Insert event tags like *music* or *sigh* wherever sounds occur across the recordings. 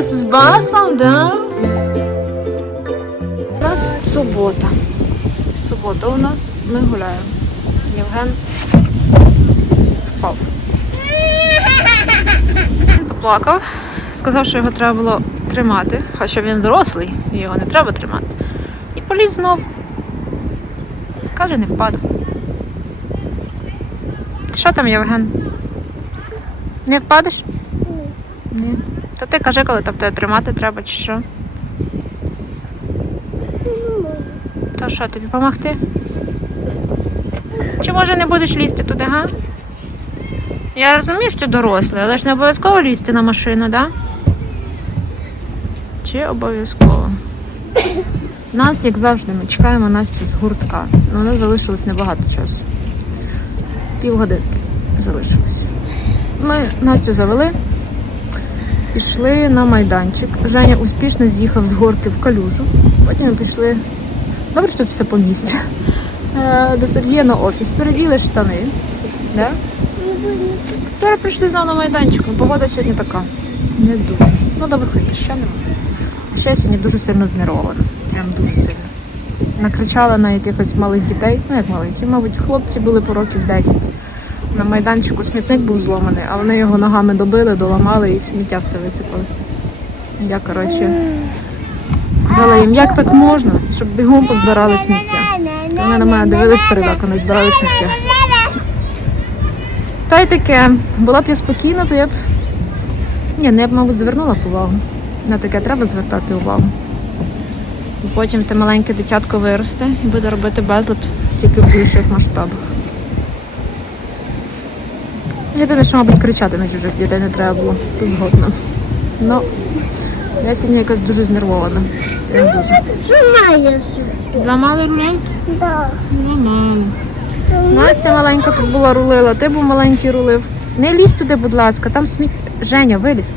З басом, да? У нас субота. Субота у нас. Ми гуляємо. Євген впав. Він Поплакав. Сказав, що його треба було тримати, хоча він дорослий, і його не треба тримати. І поліз знов. Каже, не впаду. Що там, Євген? Не впадеш? Ні. То ти кажи, коли там тебе тримати треба, чи що? То що, тобі допомогти? Чи може не будеш лізти туди, га? Я розумію, що ти дорослий, але ж не обов'язково лізти на машину, да? Чи обов'язково? Нас, як завжди, ми чекаємо Настю з гуртка. Ну, у нас залишилось небагато часу. Півгодинки залишилось. Ми Настю завели, пішли на майданчик. Женя успішно з'їхав з горки в калюжу. Потім ми пішли. Добре, що тут все по місці. Е, До Сергія на офіс. Переділи штани. Да? Тепер прийшли знову на майданчик. Ну, Погода сьогодні така. Не дуже. Ну, до виходу ще нема. А ще я сьогодні дуже сильно знервована. Прям дуже сильно. Накричала на якихось малих дітей. Ну як малих, мабуть, хлопці були по років 10. На майданчику смітник був зломаний, а вони його ногами добили, доламали і сміття все висипали. Я, коротше, сказала їм, як так можна, щоб бігом позбирали сміття. То Вони на мене дивились перелякано і збирали сміття. Та й таке, була б я спокійна, то я б. Ні, ну я б, мабуть, звернула б увагу. На таке треба звертати увагу. Потім те маленьке дитятко виросте і буде робити безлад тільки в більших масштабах. Єдине, що, мабуть, кричати на чужих дітей не треба було. Тут згодна. Ну, я сьогодні якась дуже знервована. Прям дуже. Зламаєш. Зламали рулем? Да. Зламали. Настя маленька тут була рулила, ти був маленький рулив. Не лізь туди, будь ласка, там сміт. Женя, вилізь.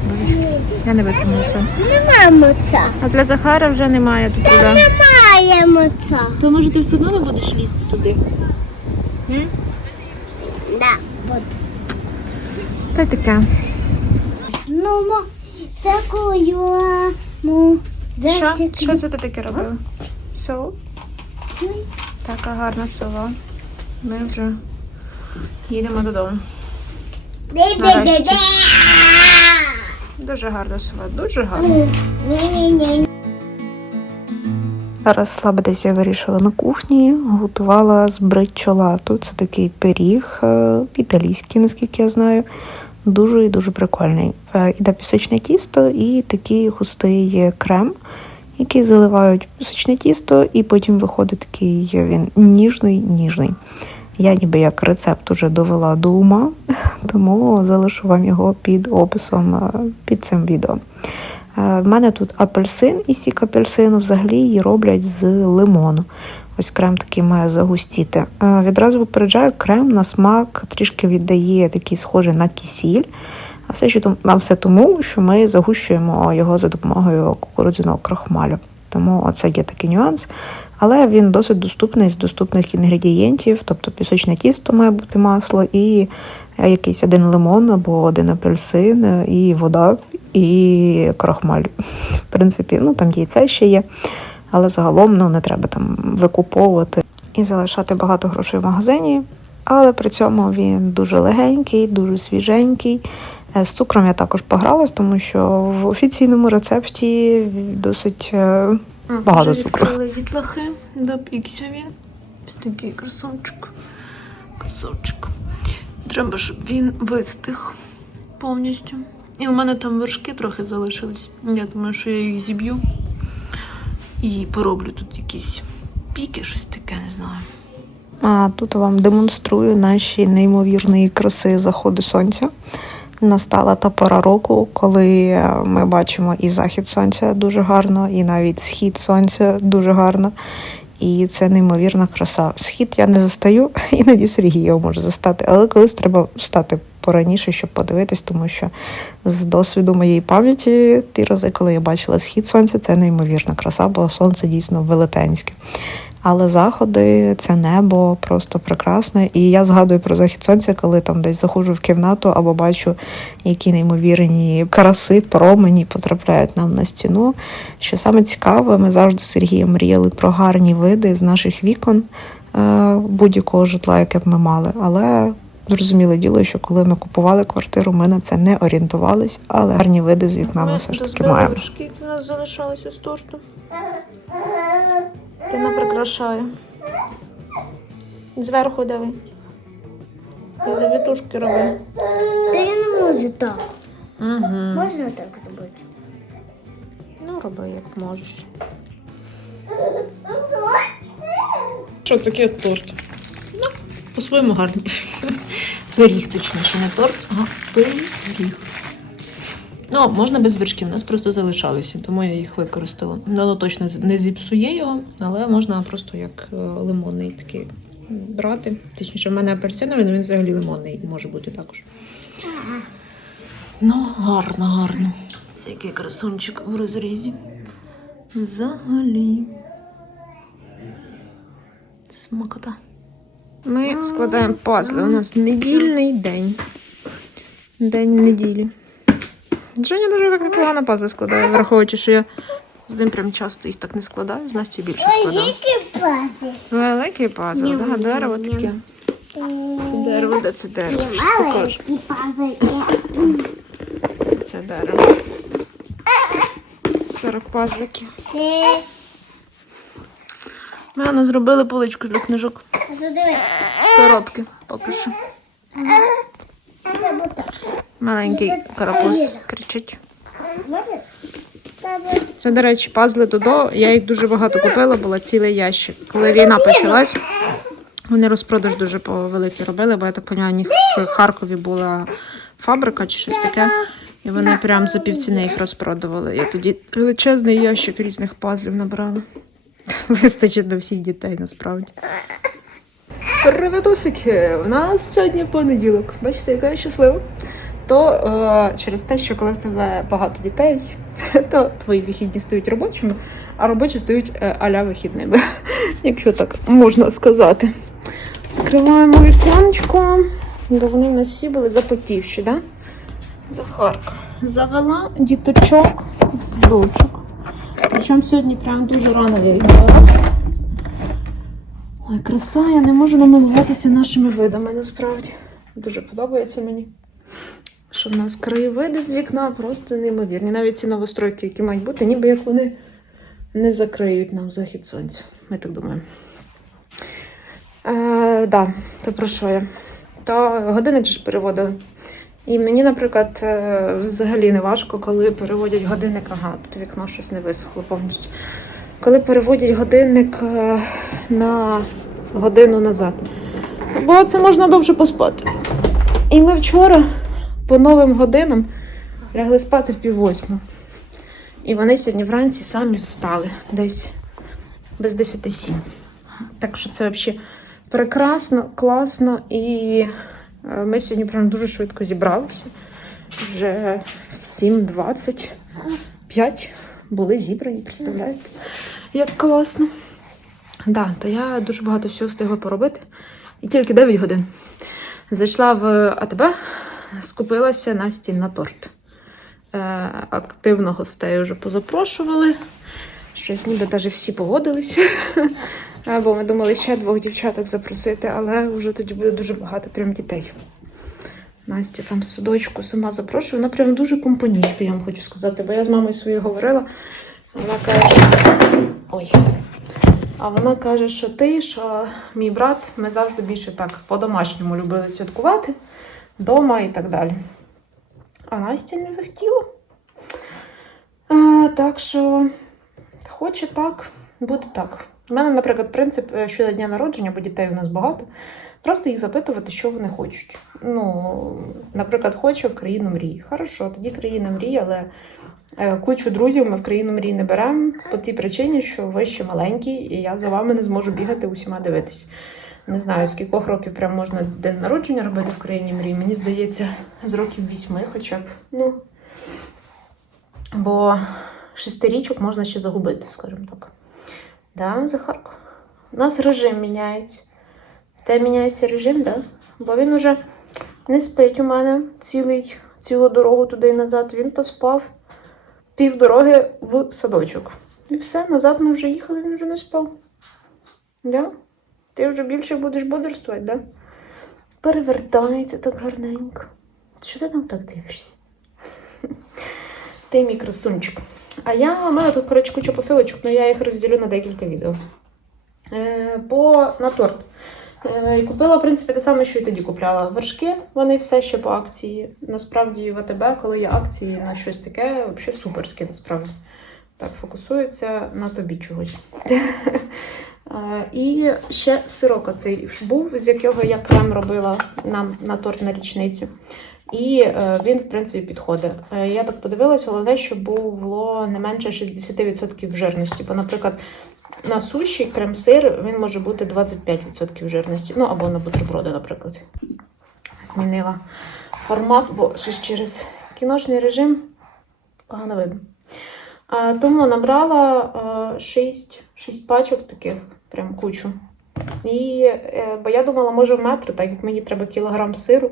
Я не витримую це. Немає моця. А для Захара вже немає тут руля. Немає моця. То може ти все одно не будеш лізти туди? Да. От. Та й таке. Ну, мо, такою, ну, Що? Що це ти таке робила? Сову? Така гарна сова. Ми вже їдемо додому. Бе-бе-бе-бе. Дуже гарна сова, дуже гарна. Розслабитися я вирішила на кухні, готувала з бричолату. Це такий пиріг е, італійський, наскільки я знаю. Дуже і дуже прикольний. Іде пісочне тісто і такий густий крем, який заливають пісочне тісто, і потім виходить такий він ніжний, ніжний. Я ніби як рецепт уже довела до ума, *laughs* тому залишу вам його під описом е, під цим відео. В мене тут апельсин і сік апельсину взагалі її роблять з лимону. Ось крем такий має загустіти. Відразу попереджаю, крем на смак трішки віддає такий схожий на кисіль. А все, що а все тому, що ми загущуємо його за допомогою кукурудзяного крахмалю. Тому оце є такий нюанс. Але він досить доступний з доступних інгредієнтів, тобто пісочне тісто має бути масло і е, якийсь один лимон або один апельсин, е, і вода, і крахмаль. В принципі, ну там яйце ще є, але загалом ну, не треба там викуповувати і залишати багато грошей в магазині. Але при цьому він дуже легенький, дуже свіженький. Е, З цукром я також погралась, тому що в офіційному рецепті досить е, Багато Вже цукру. відкрили дітлахи, допікся він. Ось такий красунчик. Красунчик. Треба, щоб він вистиг повністю. І у мене там вершки трохи залишились. Я думаю, що я їх зіб'ю. І пороблю тут якісь піки, щось таке, не знаю. А тут вам демонструю наші неймовірної краси заходи сонця. Настала та пора року, коли ми бачимо і захід сонця дуже гарно, і навіть схід сонця дуже гарно. І це неймовірна краса. Схід я не застаю, *laughs* іноді Сергій його може застати, але колись треба встати пораніше, щоб подивитись, тому що з досвіду моєї пам'яті ті рази, коли я бачила схід сонця, це неймовірна краса, бо сонце дійсно велетенське. Але заходи це небо просто прекрасне. І я згадую про захід сонця, коли там десь заходжу в кімнату або бачу, які неймовірні краси, промені потрапляють нам на стіну. Що саме цікаве, ми завжди з Сергієм мріяли про гарні види з наших вікон е, будь-якого житла, яке б ми мали. Але зрозуміло діло, що коли ми купували квартиру, ми на це не орієнтувались, але гарні види з вікна ми все ж таки маємо. Скільки у нас залишалося з торту? Ти не прикрашає. Зверху дави. Ти завітушки роби. Та я не можу так. Угу. Можна так робити? Ну, роби як можеш. Що таке торт? Ну, по-своєму гарний. Пиріг, точніше, не торт, а пиріг. Ну, можна без вершків, у нас просто залишалися, тому я їх використала. Воно точно не зіпсує його, але можна просто як е, лимонний такий брати. Точніше, в мене апельсиновий, але він взагалі лимонний може бути також. Ну, гарно, гарно. Це який красунчик в розрізі. Взагалі. Смакота. Ми складаємо пазли. У нас недільний день. День неділі. Женя дуже так непогано пазли складає, враховуючи, що я з ним прям часто їх так не складаю, з Настю більше складаю. Які пази? Великий пазл, Ням, да, дерево таке. Дерево, де це дерево? Покажу. Це дерево. 40 пазликів. Ми Анна, зробили поличку для книжок. Задивись. Коробки поки що. Маленький карапуз кричить. Це до речі, пазли Додо. Я їх дуже багато купила, була цілий ящик. Коли війна почалась, вони розпродаж дуже великий робили, бо я так розумію, у них в Харкові була фабрика чи щось таке. І вони прям за півціни їх розпродували. Я тоді величезний ящик різних пазлів набрала. Вистачить до всіх дітей насправді. Привітусики! У нас сьогодні понеділок. Бачите, яка я щаслива. То е, через те, що коли в тебе багато дітей, *laughs* то твої вихідні стають робочими, а робочі стають е, аля вихідними, *laughs* якщо так можна сказати. Закриваємо віконечко, бо вони в нас всі були запотівші, да? Захарка завела діточок в садочок. Причому сьогодні прям дуже рано я їх взяла. Ой, краса, я не можу намилуватися нашими видами насправді. Дуже подобається мені. Що в нас краєвиди з вікна просто неймовірні. Навіть ці новостройки, які мають бути, ніби як вони не закриють нам захід сонця. Ми так думаємо. Е, да, то про що я? То годинник ж переводили. І мені, наприклад, е, взагалі не важко, коли переводять годинник. Ага, тут вікно щось не висохло повністю. Коли переводять годинник е, на годину назад. Бо це можна довше поспати. І ми вчора по новим годинам лягли спати в пів восьму. І вони сьогодні вранці самі встали десь без 10 сім. Так що це взагалі прекрасно, класно. І ми сьогодні прям дуже швидко зібралися. Вже 7.25 були зібрані, представляєте? Як класно. Да, то я дуже багато всього встигла поробити. І тільки 9 годин. Зайшла в АТБ, скупилася Насті на торт. Е, активно гостей вже позапрошували. Щось ніби навіть всі погодились. Бо ми думали ще двох дівчаток запросити, але вже тоді буде дуже багато прям дітей. Настя там садочку сама запрошує. Вона прям дуже компоністка, я вам хочу сказати. Бо я з мамою своєю говорила. Вона каже. Ой. А вона каже, що ти, що мій брат, ми завжди більше так по-домашньому любили святкувати вдома і так далі. А Настя не захотіла. А, так що, хоче так, буде так. У мене, наприклад, принцип е, щодо дня народження, бо дітей у нас багато. Просто їх запитувати, що вони хочуть. Ну, наприклад, хочу в країну мрій. Хорошо, тоді країна мрій, але е, кучу друзів ми в країну мрій не беремо по тій причині, що ви ще маленькі, і я за вами не зможу бігати усіма дивитись. Не знаю, з кількох років прям можна день народження робити в країні мрій. Мені здається, з років вісьми хоча б. Ну, бо шестирічок можна ще загубити, скажімо так. Да, Захарко? У нас режим міняється. Тебе міняється режим? Да? Бо він уже не спить у мене цілий, цілу дорогу туди і назад. Він поспав пів дороги в садочок. І все, назад ми вже їхали, він вже не спав. Да? Ти вже більше будеш бодрствувати, да? Перевертається так гарненько. Що ти там так дивишся? *laughs* Ти мій красунчик. А я, у мене тут, коротше, куча посилочок, але я їх розділю на декілька відео. Е, по, на торт. Е, і купила, в принципі, те саме, що і тоді купляла. Вершки, вони все ще по акції. Насправді, в АТБ, коли є акції на щось таке, взагалі суперське, насправді. Так, фокусується на тобі чогось. *laughs* Е, І ще сирок оцей був, з якого я крем робила нам на торт на річницю. І е, він, в принципі, підходить. Е, Я так подивилась, головне, щоб було не менше 60% жирності. Бо, наприклад, на суші крем-сир він може бути 25% жирності. Ну або на бутерброди, наприклад. Змінила формат, бо щось через кіношний режим погано видно. А, тому набрала 6, 6 пачок таких, прям кучу. І, е, бо я думала, може в метро, так як мені треба кілограм сиру.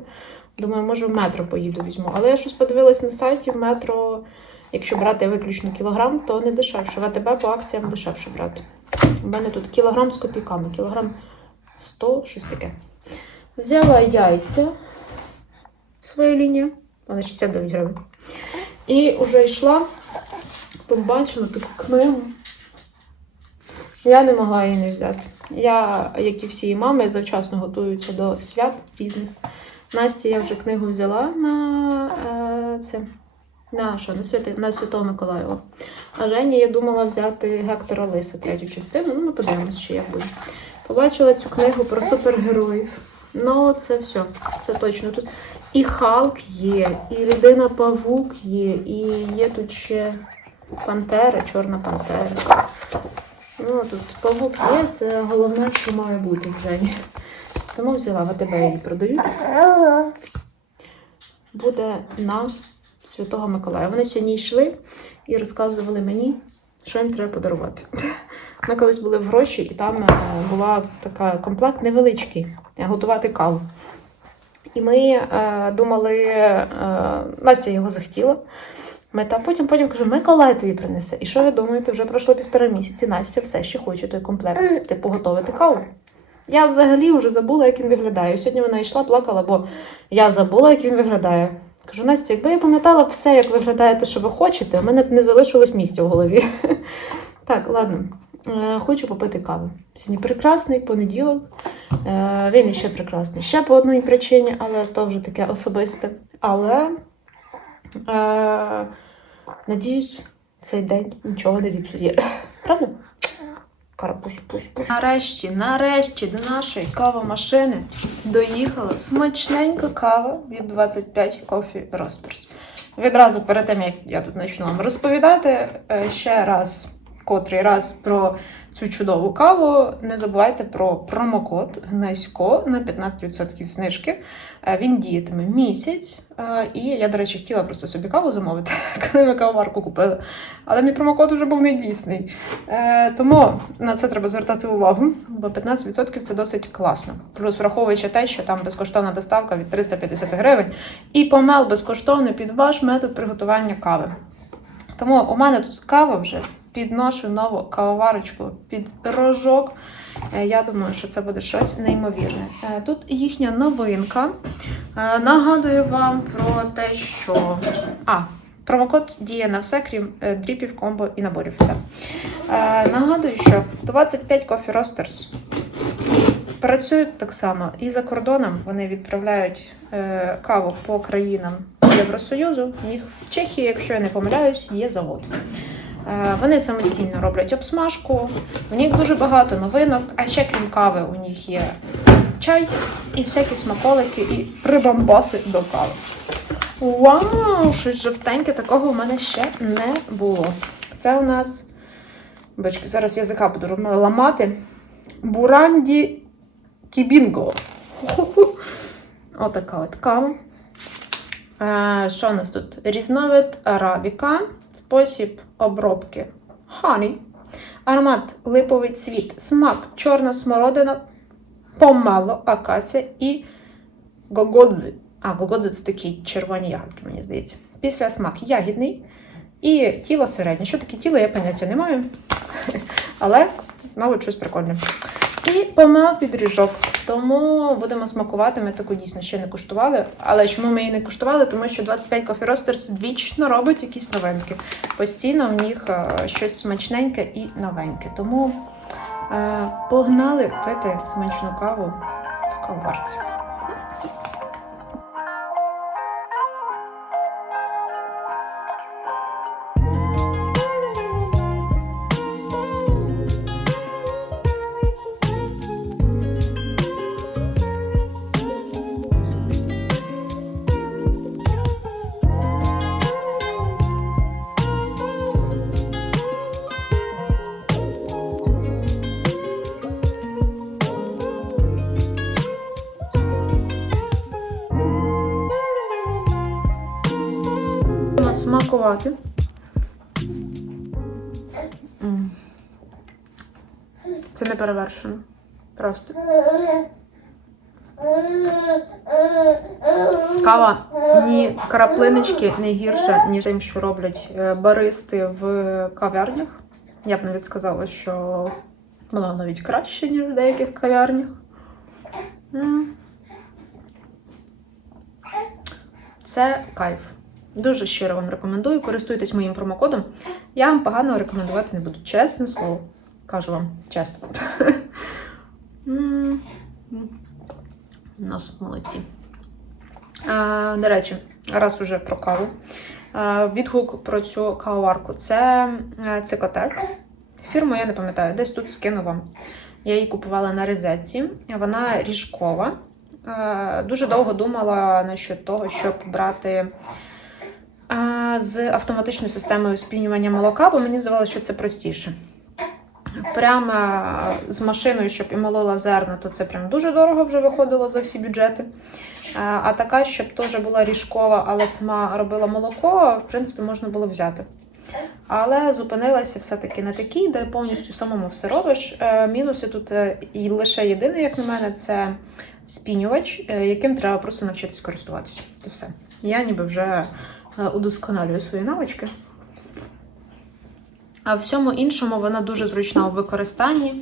Думаю, може в метро поїду візьму. Але я щось подивилась на сайті в метро. Якщо брати виключно кілограм, то не дешевше. В АТБ по акціям дешевше брати. У мене тут кілограм з копійками, кілограм 100, щось таке. Взяла яйця свою лінію, вони 69 гривень. І вже йшла, побачила таку книгу. Я не могла її не взяти. Я, як і всі мами, завчасно готуються до свят різних. Насті я вже книгу взяла на е, це. На що? На, Святи, на Святого Миколаєва. А Жені я думала взяти Гектора Лиса, третю частину. Ну, ми подивимось, що як буде. Побачила цю книгу про супергероїв. Ну, це все. Це точно тут. І Халк є, і людина Павук є, і є тут ще Пантера, Чорна Пантера. Ну, тут павук є, це головне, що має бути в Жені. Тому взяла, в АТБ її продають. Буде на Святого Миколая. Вони сьогодні йшли і розказували мені, що їм треба подарувати. Ми колись були в гроші, і там е, була така комплект невеличкий е, готувати каву. І ми е, думали, е, Настя його захотіла. Ми там потім потім кажу, Миколай тобі принесе. І що ви думаєте? Вже пройшло півтора місяці. Настя все ще хоче той комплект, типу, готувати каву. Я взагалі вже забула, як він виглядає. Сьогодні вона йшла, плакала, бо я забула, як він виглядає. Кажу, Настя, якби я пам'ятала все, як виглядає те, що ви хочете, у мене б не залишилось місця в голові. *laughs* Так, ладно. Е, Хочу попити кави. Сьогодні прекрасний понеділок. Е, Він іще прекрасний. Ще по одній причині, але то вже таке особисте. Але е, надіюсь, цей день нічого не зіпсує. *laughs* Правда? Карапусь, пусь, пусь. Нарешті, нарешті до нашої кавомашини доїхала смачненька кава від 25 Coffee Roasters. Відразу перед тим, як я тут почну вам розповідати е, ще раз, котрий раз про цю чудову каву, не забувайте про промокод Гнесько на 15% знижки. Е, Він діятиме місяць. Е, І я, до речі, хотіла просто собі каву замовити, *laughs* коли ми кавоварку купили. Але мій промокод вже був не дійсний. Е, Тому на це треба звертати увагу, бо 15% це досить класно. Плюс враховуючи те, що там безкоштовна доставка від 350 гривень і помел безкоштовний під ваш метод приготування кави. Тому у мене тут кава вже під нашу нову кавоварочку, під рожок. Е, Я думаю, що це буде щось неймовірне. Е, Тут їхня новинка. Е, Нагадую вам про те, що. А, промокод діє на все, крім дріпів, комбо і наборів. Так. Нагадую, що 25 Coffee Roasters працюють так само. І за кордоном вони відправляють каву по країнам Євросоюзу. Їх в Чехії, якщо я не помиляюсь, є завод. Е, Вони самостійно роблять обсмажку, у них дуже багато новинок, а ще крім кави, у них є чай і всякі смаколики, і прибамбаси до кави. Вау! Щось жовтеньке, такого у мене ще не було. Це у нас. Бачки, зараз язика буду ламати. Буранді Кібінго. Отака от кава. Е, Що у нас тут? Різновид арабіка, спосіб обробки honey. Аромат липовий цвіт, смак, чорна смородина, помело, акація і гогодзи. А, гогодзи це такі червоні ягодки, мені здається. Після смак ягідний і тіло середнє. Що таке тіло, я поняття не маю. *laughs* Але, мабуть, щось прикольне. І помел підріжок. Тому будемо смакувати. Ми таку дійсно ще не куштували. Але чому ми її не куштували? Тому що 25 Coffee Roasters вічно робить якісь новинки. Постійно в них е, щось смачненьке і новеньке. Тому е, погнали пити смачну каву в кавоварці. Смакувати. Це не перевершено. Просто. Кава ні краплиночки не гірша, ніж тим, що роблять е, баристи в кав'ярнях. Я б навіть сказала, що вона навіть краще, ніж в деяких кав'ярнях. Це кайф. Дуже щиро вам рекомендую. Користуйтесь моїм промокодом. Я вам погано рекомендувати не буду. Чесне слово. Кажу вам чесно. *laughs* У нас молодці. До речі, раз уже про каву. Відгук про цю кавоварку. Це е, цикотек. Фірму я не пам'ятаю, десь тут скину вам. Я її купувала на резетці. Вона ріжкова. Дуже довго думала насчет того, щоб брати з автоматичною системою спінювання молока, бо мені здавалося, що це простіше. Прямо з машиною, щоб і молола зерна, то це прям дуже дорого вже виходило за всі бюджети. А така, щоб теж була ріжкова, але сама робила молоко, в принципі, можна було взяти. Але зупинилася все-таки на такій, де повністю самому все робиш. Е, Мінуси тут е, і лише єдине, як на мене, це спінювач, е, яким треба просто навчитись користуватися. Це все. Я ніби вже е, удосконалюю свої навички. А всьому іншому вона дуже зручна у використанні.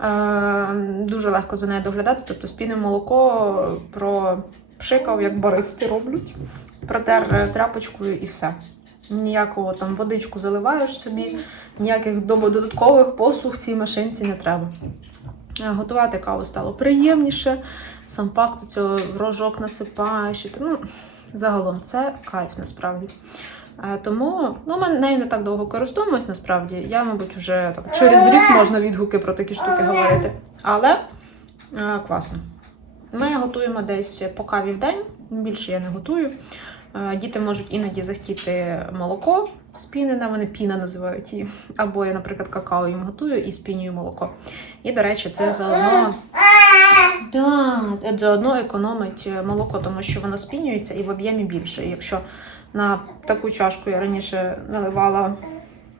Е, Дуже легко за нею доглядати. Тобто спіне молоко пропшикав, як баристи роблять. Протер е, тряпочкою і все. Ніякого там водичку заливаєш собі, ніяких додаткових послуг цій машинці не треба. Готувати каву стало приємніше. Сам факт цього рожок насипаєш. Ну, загалом це кайф насправді. Е, Тому ну, ми нею не так довго користуємось, насправді. Я, мабуть, вже там, через рік можна відгуки про такі штуки говорити. Але е, класно. Ми готуємо десь по каві в день, більше я не готую. Е, Діти можуть іноді захотіти молоко спінене, вони піна називають її. Або я, наприклад, какао їм готую і спінюю молоко. І, до речі, це заодно. Да, заодно економить е, молоко, тому що воно спінюється і в об'ємі більше. Якщо на таку чашку я раніше наливала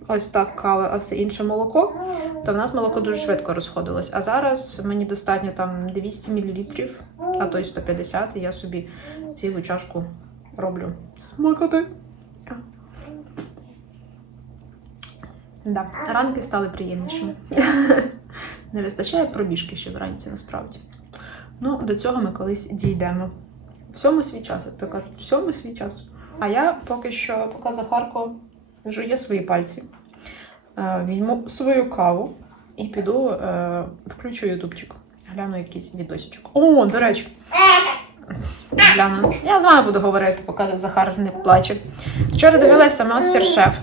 ось так кави, а все інше молоко, то в нас молоко дуже швидко розходилось. А зараз мені достатньо там 200 мл, а то й 150, і я собі цілу чашку роблю. Смакоти. Да, ранки стали приємнішими. *laughs* Не вистачає пробіжки ще вранці, насправді. Ну, до цього ми колись дійдемо. Всьому свій час, як то кажуть, всьому свій час. А я поки що, поки Захарко жує свої пальці, е, візьму свою каву і піду, е, включу ютубчик. Гляну якийсь відосичок. О, до речі. Гляну. Я з вами буду говорити, поки Захар не плаче. Вчора дивилася мастер-шеф.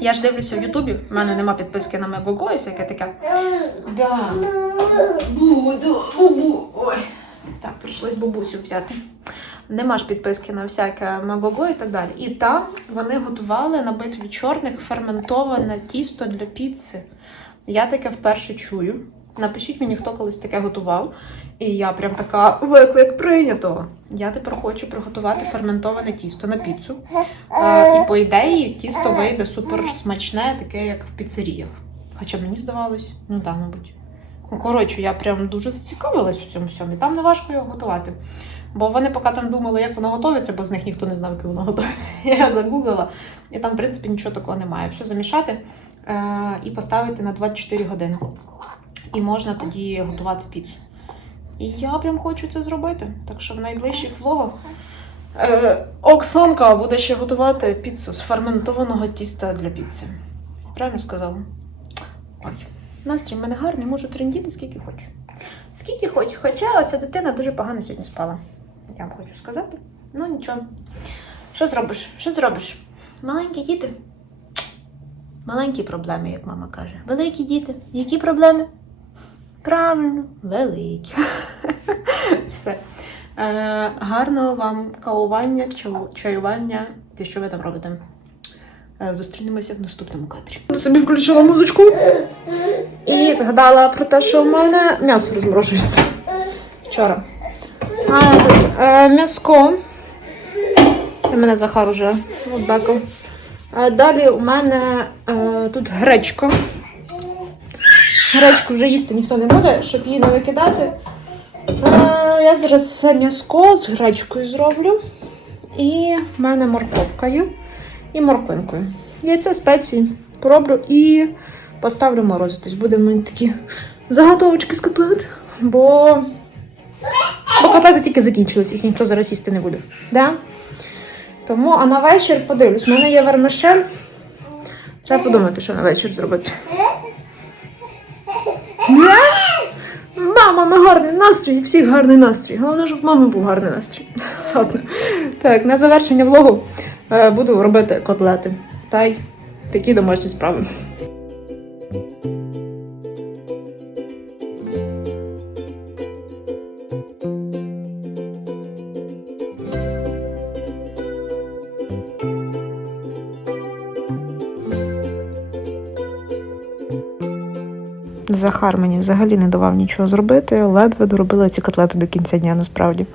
Я ж дивлюся в Ютубі, в мене нема підписки на Мегого і всяке таке. Да. Буду, бубу. Ой. Так, прийшлось бабусю взяти. Нема ж підписки на всяке Магого і так далі. І там вони готували на битві чорних ферментоване тісто для піци. Я таке вперше чую. Напишіть мені, хто колись таке готував. І я прям така виклик прийнято. Я тепер хочу приготувати ферментоване тісто на піцу. Е, і по ідеї тісто вийде супер смачне, таке, як в піцеріях. Хоча мені здавалось, ну так, мабуть. Ну, коротше, я прям дуже зацікавилась в цьому всьому. І там не важко його готувати. Бо вони поки там думали, як воно готується, бо з них ніхто не знав, як воно готується. *laughs* Я загуглила, і там, в принципі, нічого такого немає. Все замішати е- і поставити на 24 години. І можна тоді готувати піцу. І я прям хочу це зробити. Так що в найближчих влогах е- Оксанка буде ще готувати піцу з ферментованого тіста для піци. Правильно сказала? Ой. Настрій в мене гарний, можу трендіти скільки хочу. Скільки хочу. Хоча оця дитина дуже погано сьогодні спала. Я вам хочу сказати. Ну нічого. Що зробиш? Що зробиш? Маленькі діти. Маленькі проблеми, як мама каже. Великі діти. Які проблеми? Правильно, великі. *laughs* Все. Е, гарного вам кавування, чаювання, те, що ви там робите. Е, Зустрінемося в наступному кадрі. Собі включила музичку і згадала про те, що в мене м'ясо розморожується. Вчора. А тут е, м'яско. Це мене Захар уже відбекав. Далі у мене е, тут гречка. Гречку вже їсти ніхто не буде, щоб її не викидати. Я зараз це м'яско з гречкою зроблю. І в мене морковка є. І морквинкою. Яйце спеції пороблю і поставлю морозитись. Буде в такі заготовочки з котлет. Бо, бо котлети тільки закінчились, їх ніхто зараз їсти не буде. Да? Тому, а на вечір подивлюсь, в мене є вермишель. Треба подумати, що на вечір зробити. Не? Мама, ми гарний настрій, всіх гарний настрій. Головне, щоб в мами був гарний настрій. *laughs* Ладно. Так, на завершення влогу е, буду робити котлети. Та й такі домашні справи. Захар мені взагалі не давав нічого зробити, ледве доробила ці котлети до кінця дня, насправді.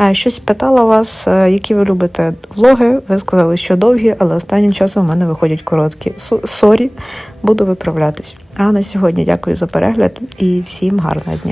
Е, Щось питала вас, е, які ви любите влоги. Ви сказали, що довгі, але останнім часом у мене виходять короткі. Сорі, буду виправлятись. А на сьогодні дякую за перегляд і всім гарного дня.